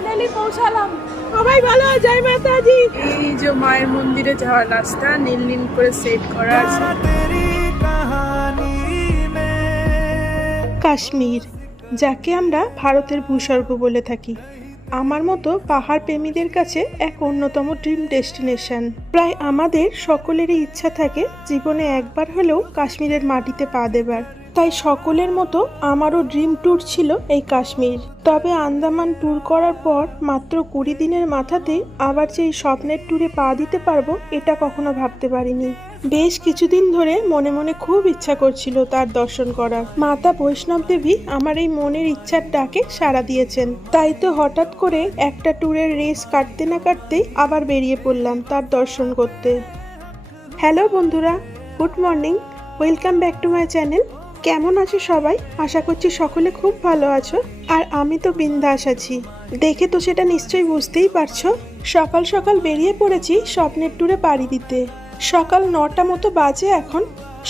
Finally পৌঁছালাম। সবাই ভালো জয় মাতাজি। এই যে মায়ের মন্দিরে যাওয়ার রাস্তা, নীল নীল করে সেট করা আছে। কাশ্মীর, যাকে আমরা ভারতের ভূস্বর্গ বলে থাকি। আমার মতো পাহাড় প্রেমীদের কাছে এক অন্যতম ড্রিম ডেস্টিনেশন প্রায় আমাদের সকলেরই ইচ্ছা থাকে জীবনে একবার হলেও কাশ্মীরের মাটিতে পা দেবার। তাই সকলের মতো আমারও ড্রিম ট্যুর ছিল এই কাশ্মীর। তবে আন্দামান ট্যুর করার পর মাত্র কুড়ি দিনের মাথাতে আবার এই স্বপ্নের ট্যুরে পা দিতে পারব, এটা কখনো ভাবতে পারিনি। বেশ কিছুদিন ধরে মনে মনে খুব ইচ্ছা করছিল তার দর্শন করার। মাতা বৈষ্ণব দেবী আমার এই মনের ইচ্ছার ডাকে সাড়া দিয়েছেন। তাই তো হঠাৎ করে একটা ট্যুরের রেস কাটতে না কাটতেই আবার বেরিয়ে পড়লাম তার দর্শন করতে। হ্যালো বন্ধুরা, good morning, welcome back to my channel. কেমন আছো সবাই? আশা করছি সকলে খুব ভালো আছো। আর আমি তো বিন্দাস আছি। দেখে তো সেটা নিশ্চয়ই বুঝতেই পারছ। সকাল সকাল বেরিয়ে পড়েছি স্বপ্নের ট্যুরে পাড়ি দিতে। সকাল নটা মতো বাজে এখন।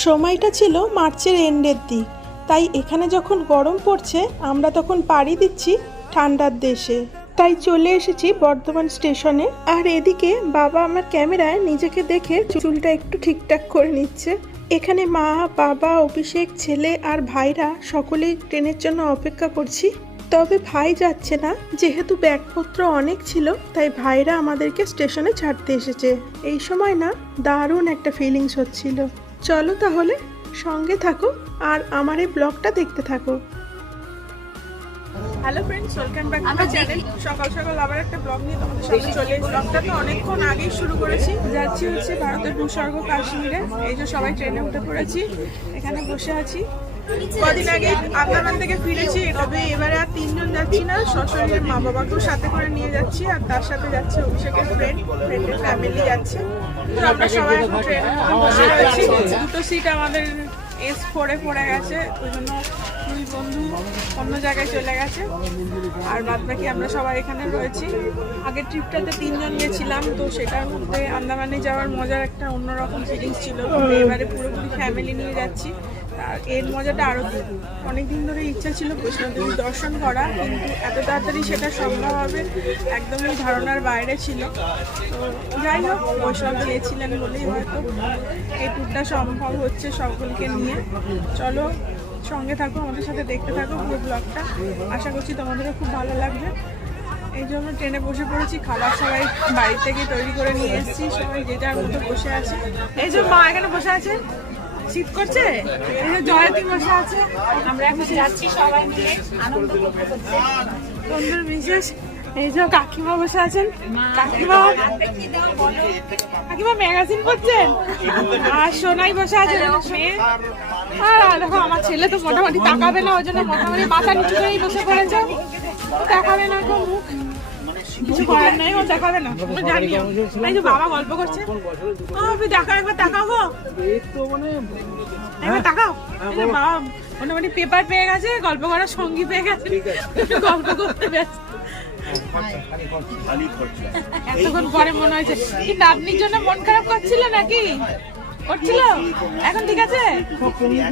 সময়টা ছিল মার্চের এন্ডের দিক। তাই এখানে যখন গরম পড়ছে, আমরা তখন পাড়ি দিচ্ছি ঠান্ডার দেশে। তাই চলে এসেছি বর্ধমান স্টেশনে। আর এদিকে বাবা আমার ক্যামেরায় নিজেকে দেখে চুলটা একটু ঠিকঠাক করে নিচ্ছে। এখানে মা, বাবা, অভিষেক, ছেলে আর ভাইরা সকলেই ট্রেনের জন্য অপেক্ষা করছি। তবে ভাই যাচ্ছে না, যেহেতু ব্যাগপত্র অনেক ছিল, তাই ভাইরা আমাদেরকে স্টেশনে ছাড়তে এসেছে। এই সময় না, দারুণ একটা ফিলিংস হচ্ছিল। চলো তাহলে সঙ্গে থাকো আর আমার এই ব্লগটা দেখতে থাকো। Hello friends welcome back to channel সকাল সকাল আবার একটা ব্লগ নিয়ে তোমাদের সামনে চলে এসেছি। ব্লগটা তো অনেকক্ষণ আগেই শুরু করেছি। যাচ্ছি হচ্ছে ভারতের ভূস্বর্গ কাশ্মীরে। এই যে সবাই ট্রেনে উঠে পড়েছি। এখানে বসে আছি। কদিন আগে আন্দামান থেকে ফিরেছি। তবে এবারে আর তিনজন যাচ্ছি না। সশরীরের মা বাবাকেও সাথে করে নিয়ে যাচ্ছি। আর তার সাথে যাচ্ছে অভিষেকের ফ্রেন্ড ফ্রেন্ডের ফ্যামিলি যাচ্ছে। তো আমরা সবাই ট্রেনে বসে রয়েছি দুটো সিট আমাদের এস ফোরে পড়ে গেছে। ওই জন্য বন্ধু অন্য জায়গায় চলে গেছে। আর বাদ বাকি আমরা সবাই এখানে রয়েছি। আগের ট্রিপটাতে তিনজন গেছিলাম, তো সেটার মধ্যে আন্দামানে যাওয়ার মজার একটা অন্যরকম ফিলিংস ছিল। এবারে পুরোপুরি ফ্যামিলি নিয়ে যাচ্ছি। আর এর মজাটা আরও অনেক দিন ধরে ইচ্ছা ছিল বৈষ্ণবদেবীর দর্শন করা, কিন্তু এত তাড়াতাড়ি সেটা সম্ভব হবে একদমই ধারণার বাইরে ছিল। তো যাই হোক বৈষ্ণব চেয়েছিলেন বলেই হয়তো এই ট্যুরটা সম্ভব হচ্ছে সকলকে নিয়ে। চলো সঙ্গে থাকো, আমাদের সাথে দেখতে থাকো পুরো ব্লগটা আশা করছি তোমাদেরও খুব ভালো লাগবে। এই জন্য ট্রেনে বসে পড়েছি, খাবার সবাই বাড়ি থেকে তৈরি করে নিয়ে এসেছি, সবাই যে যার বসে আছে। এই যে মা এখানে বসে আছে, শীত করছে? এই যে জয়তী বসে আছে। আমরা এখন যাচ্ছি সবাই মিলে আনন্দ বন্ধুর বিশেষ, এই যে কাকিমা বসে আছেন। কাকিমা কাকিমা ম্যাগাজিন পড়ছেন আর সোনাই বসে আছেন মেয়ে। আর দেখো, আমার ছেলে তো মোটামুটি তাকাবে না, ওই জন্য মোটামুটি মাথা নিচু করেই বসে পড়েছে। দেখাবে না গো মুখ। কিছু করার নেই, ও দেখাবে না। জানি যে বাবা গল্প করছে। দেখা একবার তাকাবো একবার তাকাও। বাবা মোটামুটি পেপার পেয়ে গেছে, গল্প করার সঙ্গী পেয়ে গেছে। গল্প করতে এতক্ষণ পরে মনে হয়েছে, কি জন্য মন খারাপ করছিল নাকি? করছিল এখন ঠিক আছে?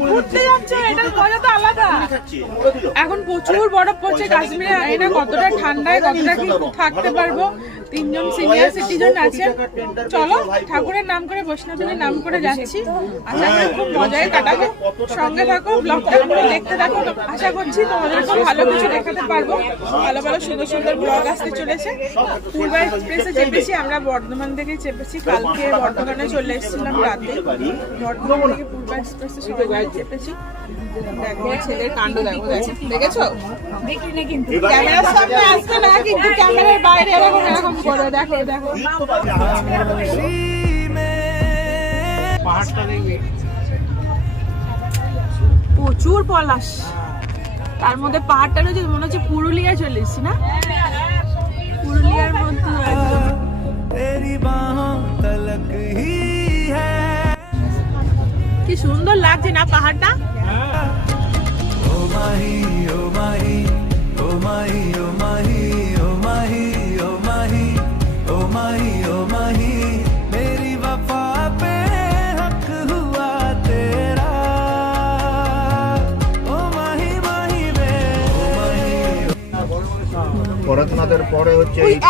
ঘুরতে যাচ্ছে, এটার মজা তো আলাদা। এখন প্রচুর বরফ পড়ছে কাশ্মীরে, জানি না কতটা ঠান্ডায়, কতটা কি থাকতে পারব। তিনজন সিনিয়র সিটিজেন আছে চলো, ঠাকুরের নাম করে বৈষ্ণবীর নাম করে যাচ্ছি। আশা করি খুব মজায় কাটাবো। সঙ্গে থাকো ব্লগটা পুরো দেখতে থাকো। আশা করছি তোমাদেরকে ভালো কিছু দেখাতে পারব। ভালো ভালো, সুন্দর সুন্দর ব্লগ আসতে চলেছে। পূর্বা এক্সপ্রেসে চেপেছি, আমরা বর্ধমান থেকে চেপেছি। কালকে বর্ধমানে চলে এসেছিলাম রাতে। বর্ধমান থেকে পূর্বা এক্সপ্রেসে সবাই মিলে চেপেছি। দেখো ছেলের কাণ্ড দেখো দেখো। দেখেছ? দেখি কিন্তু। ক্যামেরার সামনে আসবে না কিন্তু ক্যামেরার বাইরে এরকম এরকম করে দেখো দেখো। প্রচুর পলাশ। তার মধ্যে পাহাড়টা রয়েছে মনে হচ্ছে পুরুলিয়া চলে এসেছি না? পুরুলিয়ার মধ্যে কি সুন্দর লাগছে না পাহাড়টা?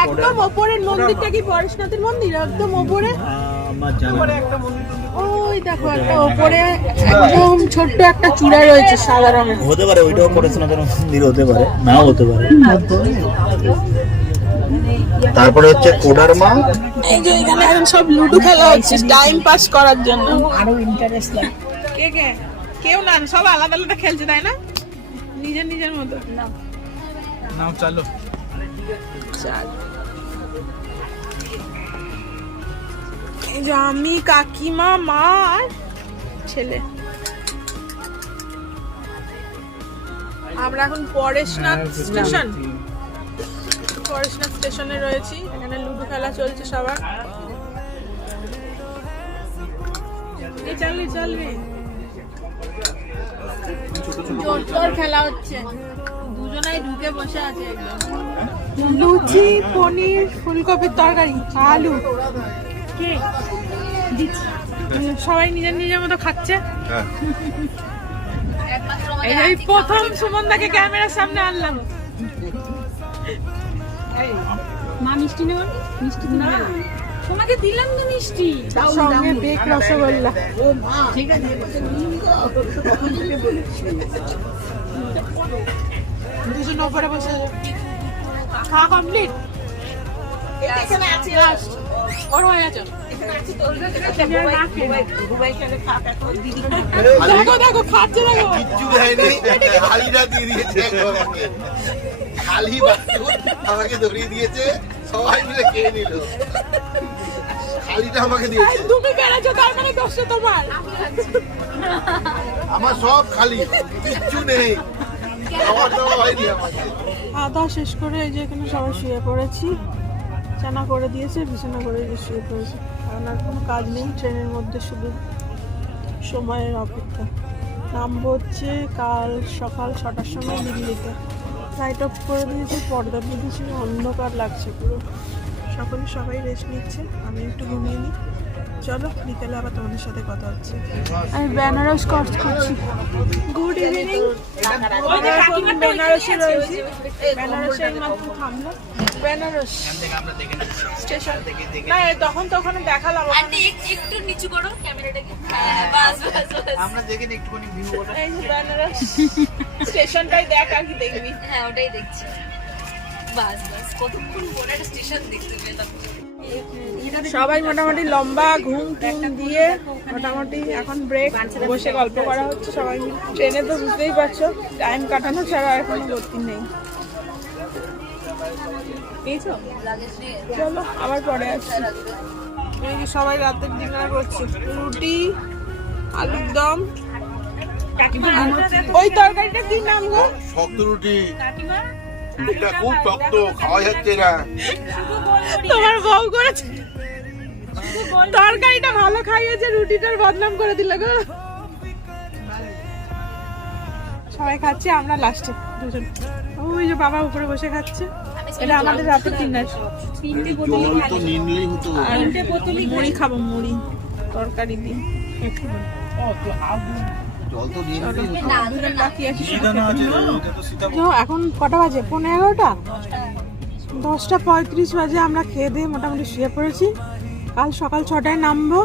একদম ওপরের মন্দিরটা কি পরেশনাথের মন্দির? একদম ওপরে? একটা মন্দির ওই দেখো একটা ওপরে একদম ছোট্ট একটা চূড়া রয়েছে সাদা রঙের। হতে পারে ওইটাও পরেশনাথের মন্দির হতে পারে নাও হতে পারে। তারপরে হচ্ছে কোডারমা এই যে এখানে এখন সব লুডো খেলা হচ্ছে টাইম পাস করার জন্য। আরও ইন্টারেস্ট লাগে। কে কে? কেউ না সব আলাদা আলাদা খেলছে তাই না? নিজের নিজের মতো। নাও চালো। চাল। আমি কাকিমা মা আর ছেলে। আমরা এখন পরেশনাথ স্টেশন। পরেশনাথ স্টেশনে রয়েছি। এখানে লুডো খেলা চলছে সবার। চালবি জোর জোর খেলা হচ্ছে। দুজনাই ঢুকে বসে আছে। লুচি পনির ফুলকপির তরকারি আলু। কে দিচ্ছি। সবাই নিজের নিজের মতো খাচ্ছে। এই আমাদের যে এই প্রথম সুমনদাকে ক্যামেরার সামনে আনলাম। মা মিষ্টি নেব? মিষ্টি না। তোমাকে দিলাম তো মিষ্টি। সঙ্গে বেক রসগোল্লা। ঠিক আছে। দুজন ওপরে বসে। খাওয়া কমপ্লিট। এখানে আছে লাস্ট হয়ে দেখো দেখো খাচ্ছে দেখো। কিচ্ছু দেয়নি খালিটা দিয়ে দিয়েছে খালি আমাকে ধরিয়ে দিয়েছে। সবাই মিলে খেয়ে নিল। খালিটা আমাকে দিয়েছে। তুমি বেড়েছো তার মানে তোমার। আমার সব খালি কিচ্ছু নেই। খাবার দাওয়া হয়নি আমাকে। খাওয়া শেষ করে এই যে এখানে সবাই শুয়ে পড়েছি। চানা করে দিয়েছে বিছানা করে দিয়ে শুয়ে পড়েছি। কারণ আর কোনো কাজ নেই ট্রেনের মধ্যে শুধু সময়ের অপেক্ষা। নামবো হচ্ছে কাল সকাল ছটার সময় দিল্লিতে। লাইট অফ করে দিয়েছে পর্দা দিয়ে দিয়েছে অন্ধকার লাগছে পুরো। সকলে সবাই রেস্ট নিচ্ছে আমি একটু ঘুমিয়ে নিই। চলো বিকেলে আবার তোমাদের সাথে কথা হচ্ছে। আমি বেনারস কর্স করছি। গুড ইভিনিং বেনারসে রয়েছি। বেনারসে এই মাত্র থামলো। বেনারস স্টেশন। না তখন তো ওখানে দেখালাম। ওখানে একটু নিচু করো ক্যামেরাটাকে। হ্যাঁ বাস বাস বাস। আমরা দেখেন একটুখানি ভিউ এই বেনারস স্টেশনটাই দেখ আর কি দেখবি। হ্যাঁ ওটাই দেখছি। বাস বাস কতক্ষণ পরে একটা স্টেশন দেখতে পেলাম। সবাই মোটামুটি লম্বা ঘুম টুম দিয়ে মোটামুটি এখন ব্রেক বসে গল্প করা হচ্ছে সবাই ট্রেনে তো বুঝতেই পারছ টাইম কাটানো ছাড়া আর কোনো গতি নেই। পেয়েছ? চলো আবার পরে আসছি। সবাই রাতের ডিনার করছে। রুটি আলুর দম। ওই তরকারিটা কি নাম গো? শক্ত রুটি। রুটিটা খুব শক্ত খাওয়া যাচ্ছে না। তোমার বউ করেছে। তরকারিটা ভালো খাইয়েছে রুটিটার বদনাম করে দিল গো। সবাই খাচ্ছে আমরা লাস্টে দুজন। ওই যে বাবা উপরে বসে খাচ্ছে। এটা আমাদের রাতের ডিনার। তিনটে জল তো নিনলেই হতো আর মুড়ি খাব মুড়ি তরকারি দিয়ে। এখন কটা বাজে? পনেরো এগারোটা? দশটা পঁয়ত্রিশ বাজে আমরা খেয়ে দিয়ে মোটামুটি শুয়ে পড়েছি। কাল সকাল ছটায় নামবো।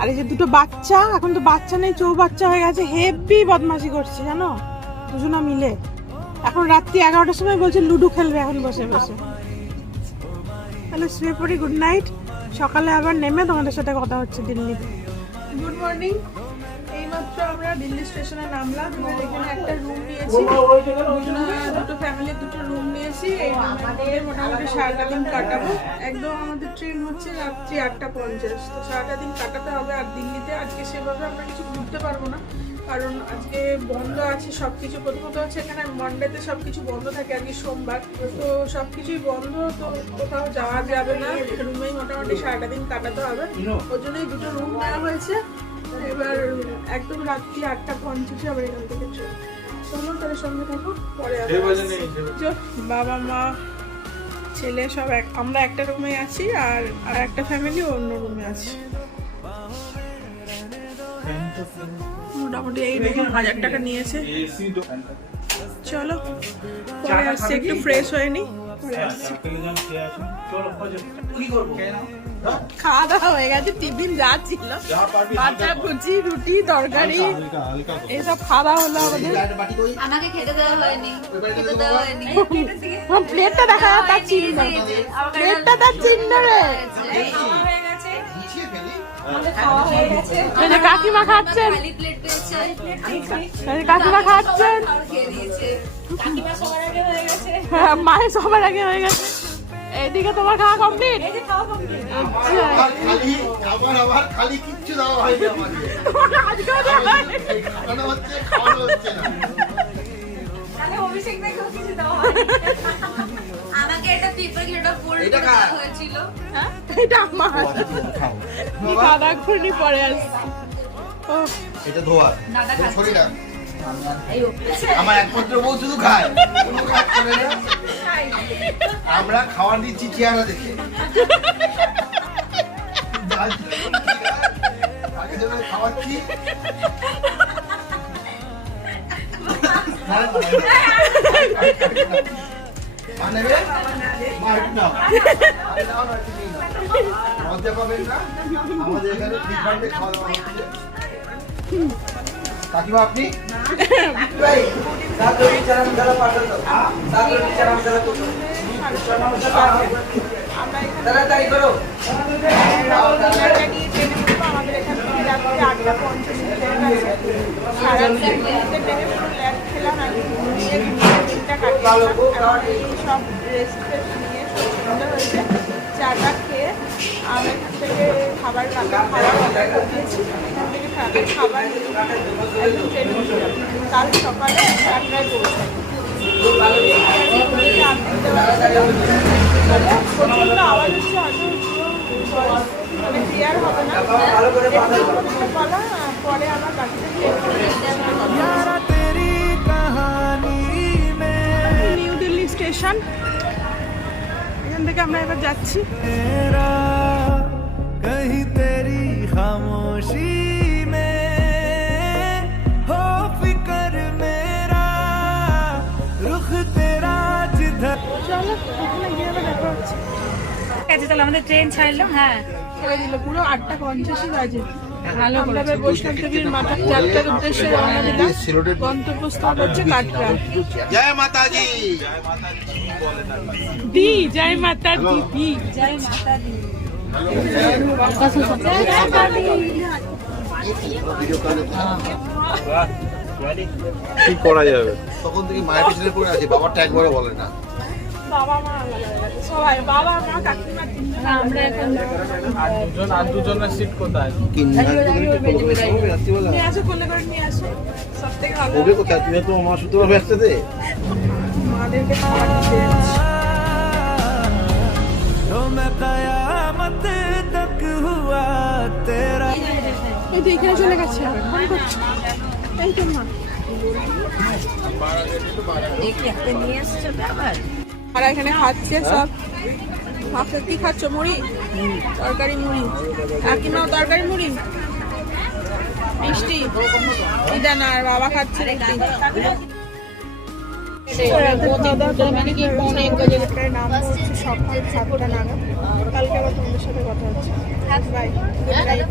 আর এই যে দুটো বাচ্চা এখন তো বাচ্চা নেই চৌ বাচ্চা হয়ে গেছে। হেভি বদমাশি করছে জানো? দুজনা মিলে। এখন রাত্রি এগারোটার সময় বলছে লুডো খেলবে, এখন বসে বসে। তাহলে শুয়ে পড়ি গুড নাইট সকালে আবার নেমে তোমাদের সাথে কথা হচ্ছে দিল্লি। গুড মর্নিং আমরা দিল্লি স্টেশনে নামলাম এবার এখানে একটা রুম নিয়েছি। দুটো ফ্যামিলির দুটো রুম নিয়েছি। এই মোটামুটি সারাটা দিন কাটাবো। একদম আমাদের ট্রেন হচ্ছে রাত্রি আটটা পঞ্চাশ। তো সারাটা দিন কাটাতে হবে আর দিল্লিতে। আজকে সেভাবে আমরা কিছু ঘুরতে পারব না কারণ আজকে বন্ধ আছে সব কিছু প্রথমত হচ্ছে এখানে মন্ডেতে সব কিছু বন্ধ থাকে আজকে সোমবার। তো সব কিছুই বন্ধ তো কোথাও যাওয়া যাবে না। রুমেই মোটামুটি সারাটা দিন কাটাতে হবে। ওর জন্যই দুটো রুম নেওয়া হয়েছে। এবার একদম রাত্রি আটটা পঞ্চাশে আবার এখান থেকে ট্রেন চলো তাহলে সঙ্গে থাকো পরে। বাবা মা ছেলে সব এক আমরা একটা রুমে আছি আর আর একটা ফ্যামিলি অন্য রুমে আছে। মোটামুটি এই দেখুন হাজার টাকা নিয়েছে। চলো পরে আসছি একটু ফ্রেশ হয়ে নি করে আসছি খাওয়া দাওয়া হয়ে গেছে টিফিন যা ছিল। বাচ্চা লুচি রুটি তরকারি এইসব খাওয়া হলো আমাদের। আমাকে খেতে দেওয়া হয়নি খেতে দেওয়া হয়নি। প্লেটটা দেখা যায় তার চিহ্ন। প্লেটটা তার চিহ্ন রে। কাকিমা খাচ্ছেন। কাকিমা খাচ্ছেন। হ্যাঁ, মায়ের সবার আগে হয়ে গেছে। এইদিকে তোমার খাওয়া কমপ্লিট আমার খালি আমার আবার খালি কিচ্ছু দেওয়া হয়নি আমাকে। হচ্ছে খাওয়ানো হচ্ছে না। পেপার এটা হয়েছিল। হ্যাঁ, আমার। দাদা ঘুরনি পরে আসছি। এটা ধোয়া। দাদা খাচ্ছে। আমার একমাত্র বউ শুধু খায়। কোনো কাজ করে না আমরা খাওয়ার দিচ্ছি চেহারা দেখে না, আমাদের এখানে খাওয়া দাওয়া কাকিমা আপনি? ডিনারটা নিয়ে আমাদের এখান আটটা পঞ্চাশে সারা দিনটা ট্রেনে পুরো ল্যাব খেলাম আর কি ঘুমিয়ে ঘুমিয়ে দিনটা কাটিয়েছিলাম এখন সব ফেস্ট নিয়ে সব হয়েছে চাটা খেয়ে আমি এখান থেকে খাবার খাবার অর্ডার করে দিয়েছি তাদের খাবার কাল সকালে আওয়াজ মানে স্টেশন। এখান থেকে আমরা এবার যাচ্ছি। কহি তেরি খামোশি চলো ওখানে গিয়ে আবার দেখা হচ্ছে। ঠিক আছে তাহলে আমাদের ট্রেন ছাড়লো হ্যাঁ। করে দিল পুরো আটটা পঞ্চাশই বাজে। ভালো আমরা এবার বৈষ্ণব দেবীর মাথার যাত্রার উদ্দেশ্যে রওনা দিলাম গন্তব্যস্থল হচ্ছে কাটরা জয় মাতাজি। দি জয় মাতা দি। দি জয় মাতা দি কি করা যাবে? তখন থেকে মায়ের পিছনে পড়ে আছে বাবারটা একবারও বলে না। বাবা মা আলাদা আলাদা। সবাই বাবা মা কাকিমা তিনজন আমরা এখন আর দুজন আর দুজনের সিট কোথায় নিয়ে আসো কোলে করে নিয়ে আসো সব থেকে ভালো ওকে কোথায় তুমি তো আমার শুতে পারবে একসাথে মাদেরকে খাবার দিতে যাচ্ছি। तो मैं कयामत तक हुआ तेरा এই তো এখানে চলে গেছে ফোন করছি এই তো মা আর এখানে খাচ্ছে সব। মাকে কি খাচ্ছ? মুড়ি? তরকারি মুড়ি। কাকিমাও তরকারি মুড়ি? মিষ্টি। ইদা না, আর বাবা খাচ্ছে মানে কি অনেক নাম হচ্ছে সকাল সাতটা নাগাদ কালকে আবার তোমাদের সাথে কথা হচ্ছে বাই ফাইনালি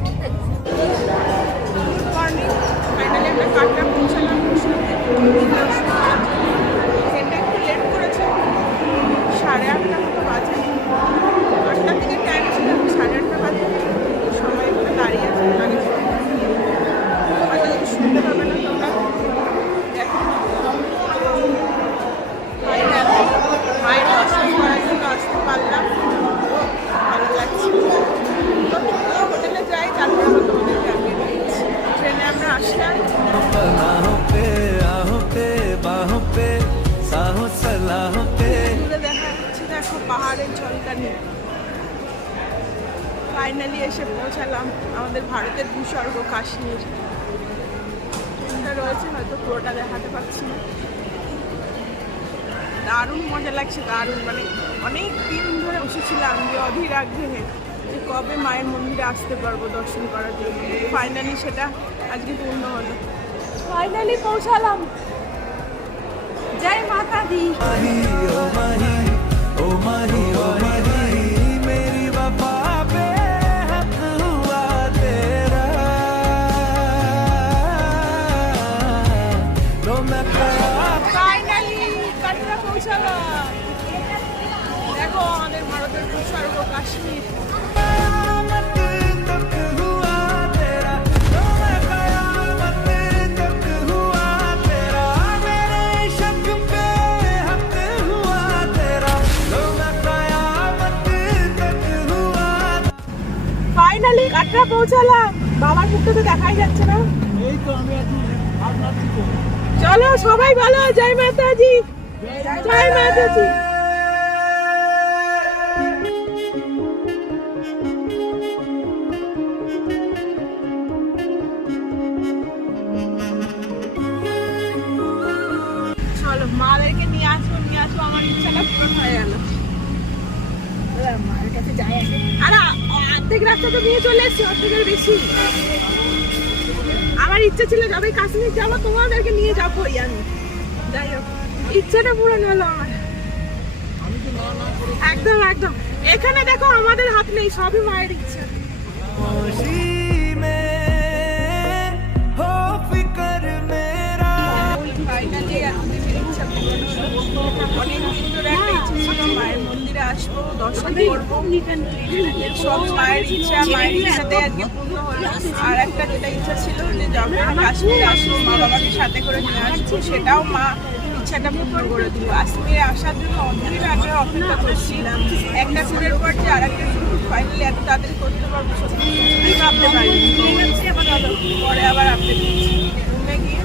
দেখাতে পারছি না। দারুণ মজা লাগছে দারুণ। মানে অনেক দিন ধরে বসেছিলাম যে অধীর আগ্রহে যে কবে মায়ের মন্দিরে আসতে পারব দর্শন করার জন্য। ফাইনালি সেটা আজকে পূর্ণ হলো। ফাইনালি পৌঁছালাম। জয় মাতা দি ও ও কাশ্মীর। ফাইনালি কাটরা পৌঁছালাম। বাবার মুখটা তো দেখাই যাচ্ছে না। এই তো আমি চলো, সবাই ভালো, জয় মাতাজি। জয় মাতাজি। অর্ধেক রাস্তা তো নিয়ে চলে এসছি অর্ধেকের বেশি। আমার ইচ্ছে ছিল যবে কাশ্মীর যাব তোমাদেরকে নিয়ে যাবোই আমি। যাই হোক ইচ্ছাটা পূরণ হলো আমার। একদম একদম। এখানে দেখো আমাদের হাত নেই সবই মায়ের ইচ্ছা। ফাইনালি অনেক দিন একটা ইচ্ছা ছিল মায়ের মন্দিরে আসব, দর্শন মায়ের ইচ্ছা, মায়ের ইচ্ছাতে আজকে পূর্ণ হলো। আর একটা যেটা ইচ্ছা ছিল যে যাব কাশ্মীরে আসব, মা বাবাকে সাথে করে নিয়ে আসব, সেটাও মা ইচ্ছাটা পূর্ণ করে দিল। কাশ্মীরে আসার জন্য অনেক আগে অপেক্ষা করছিলাম একটা ট্যুরের পর যে আর একটা এত তাড়াতাড়ি করতে পারব সত্যি পরে আবার আপডেট দিচ্ছি গিয়ে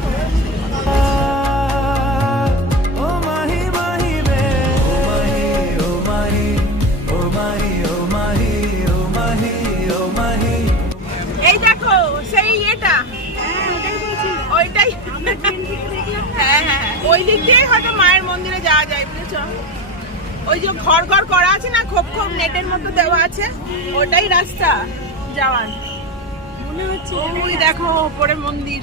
ওই দিক দিয়েই হয়তো মায়ের মন্দিরে যাওয়া যায় বুঝেছ? ওই যে ঘর ঘর করা আছে না খোপ খোপ নেটের মতো দেওয়া আছে ওটাই রাস্তা যাওয়ার। মনে হচ্ছে ওই দেখো ওপরে মন্দির।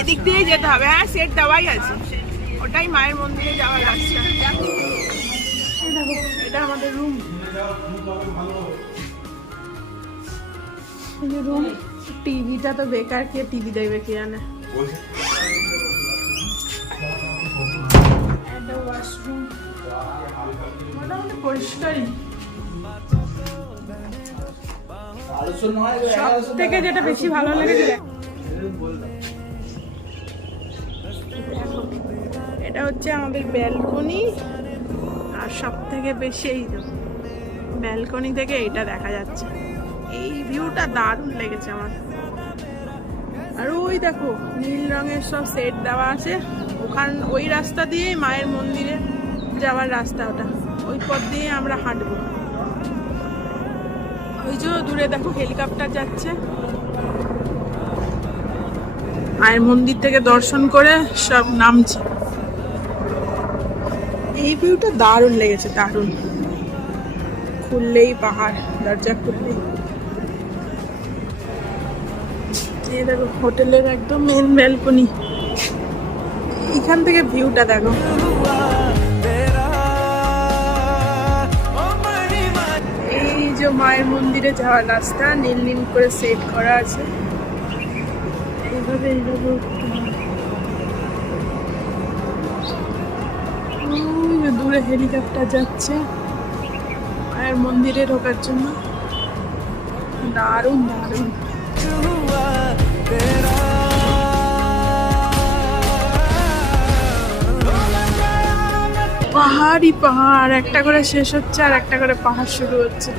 এদিক দিয়ে যেতে হবে হ্যাঁ সেট দেওয়াই আছে। ওটাই মায়ের মন্দিরে যাওয়ার রাস্তা। এটা আমাদের রুম রুম টিভিটা তো বেকার কে টিভি দেখবে কে জানে? ওয়াশরুম মোটামুটি পরিষ্কারই। সব থেকে যেটা বেশি ভালো লেগেছে এটা হচ্ছে আমাদের ব্যালকনি। আর সব থেকে বেশি এই ব্যালকনি থেকে এইটা দেখা যাচ্ছে। এই ভিউটা দারুণ লেগেছে আমার। আর ওই দেখো, নীল রঙের সব সেট দেওয়া আছে। ওখান ওই রাস্তা দিয়ে মায়ের মন্দিরে যাওয়ার রাস্তা ওটা। ওই পথ দিয়ে আমরা হাঁটবো। ওই যে দূরে দেখো হেলিকপ্টার যাচ্ছে। মায়ের মন্দির থেকে দর্শন করে সব নামছে। এই ভিউটা দারুণ লেগেছে, দারুণ। খুললেই পাহাড়, দরজা খুললেই। দেখো, হোটেলের একদম মেন ব্যালকনি এখান থেকে ভিউটা দেখো। এই যে মায়ের মন্দিরে যাওয়ার রাস্তা, নীল নীল করে সেট করা আছে। এইভাবে দূরে হেলিকপ্টার যাচ্ছে। মায়ের মন্দিরে ঢোকার জন্য। দারুণ দারুণ। পাহাড়ই পাহাড়, একটা করে শেষ হচ্ছে আর একটা করে পাহাড় শুরু হচ্ছে।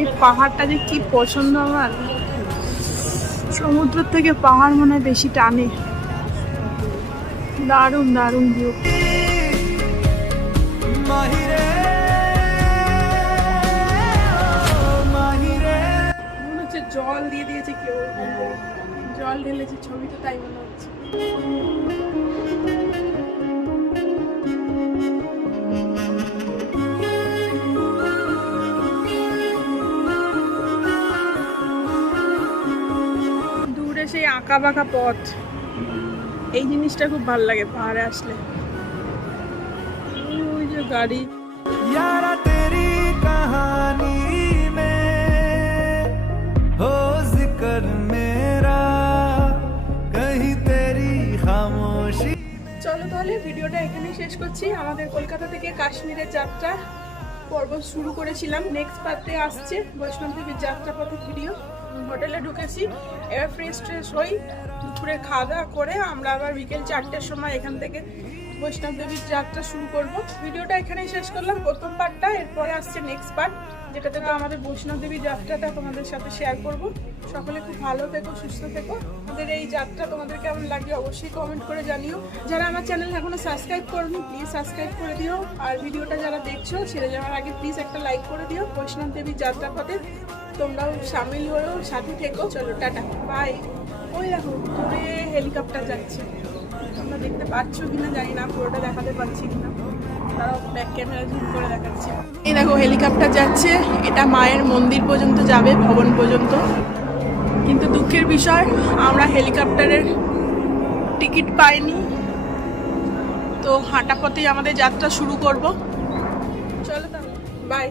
এই পাহাড়টা যে কি পছন্দ আমার? সমুদ্র থেকে পাহাড় মনে হয় বেশি টানে। দারুণ দারুণ ভিউ জল দিয়ে দিয়েছে কেউ। জল ঢেলেছে, ছবি তো তাই মনে হচ্ছে। দূরে সেই আঁকা বাঁকা পথ এই জিনিসটা খুব ভালো লাগে পাহাড়ে আসলে ওই যে গাড়ি यारा तेरी कहानी में हो जिक्र मेरा कहीं तेरी खामोशी চলো তাহলে ভিডিওটা এখানেই শেষ করছি আমাদের কলকাতা থেকে কাশ্মীরের যাত্রা পর্ব শুরু করেছিলাম নেক্সট পার্টে আসছে বৈষ্ণব দেবীর যাত্রা পথের ভিডিও হোটেলে ঢুকেছি, এবার ফ্রেশ ট্রেশ হই, দুপুরে খাওয়া দাওয়া করে আমরা আবার বিকেল চারটের সময় এখান থেকে বৈষ্ণব দেবীর যাত্রা শুরু করব। ভিডিওটা এখানেই শেষ করলাম। প্রথম পার্টটা, এরপরে আসছে নেক্সট পার্ট যেটাতে তো আমাদের বৈষ্ণব দেবীর যাত্রাটা তোমাদের সাথে শেয়ার করব। সকলে খুব ভালো থেকো, সুস্থ থেকো। আমাদের এই যাত্রা তোমাদের কেমন লাগে অবশ্যই কমেন্ট করে জানিও। যারা আমার চ্যানেল এখনও সাবস্ক্রাইব করনি প্লিজ সাবস্ক্রাইব করে দিও। আর ভিডিওটা যারা দেখছ, ছেড়ে যাওয়ার আগে প্লিজ একটা লাইক করে দিও। বৈষ্ণব দেবীর যাত্রা পথে তোমরাও সামিল হয়েও সাথে থেকো। চলো, টাটা। বাই ওই দেখো, দূরে হেলিকপ্টার যাচ্ছে। তোমরা দেখতে পাচ্ছ কিনা জানি না, পুরোটা দেখাতে পারছি কিনা। তারাও ব্যাক ক্যামেরা জুম করে দেখাচ্ছে। এই দেখো হেলিকপ্টার যাচ্ছে। এটা মায়ের মন্দির পর্যন্ত যাবে, ভবন পর্যন্ত। কিন্তু দুঃখের বিষয়, আমরা হেলিকপ্টারের টিকিট পাইনি। তো হাঁটা পথেই আমাদের যাত্রা শুরু করব। চলো তাহলে বাই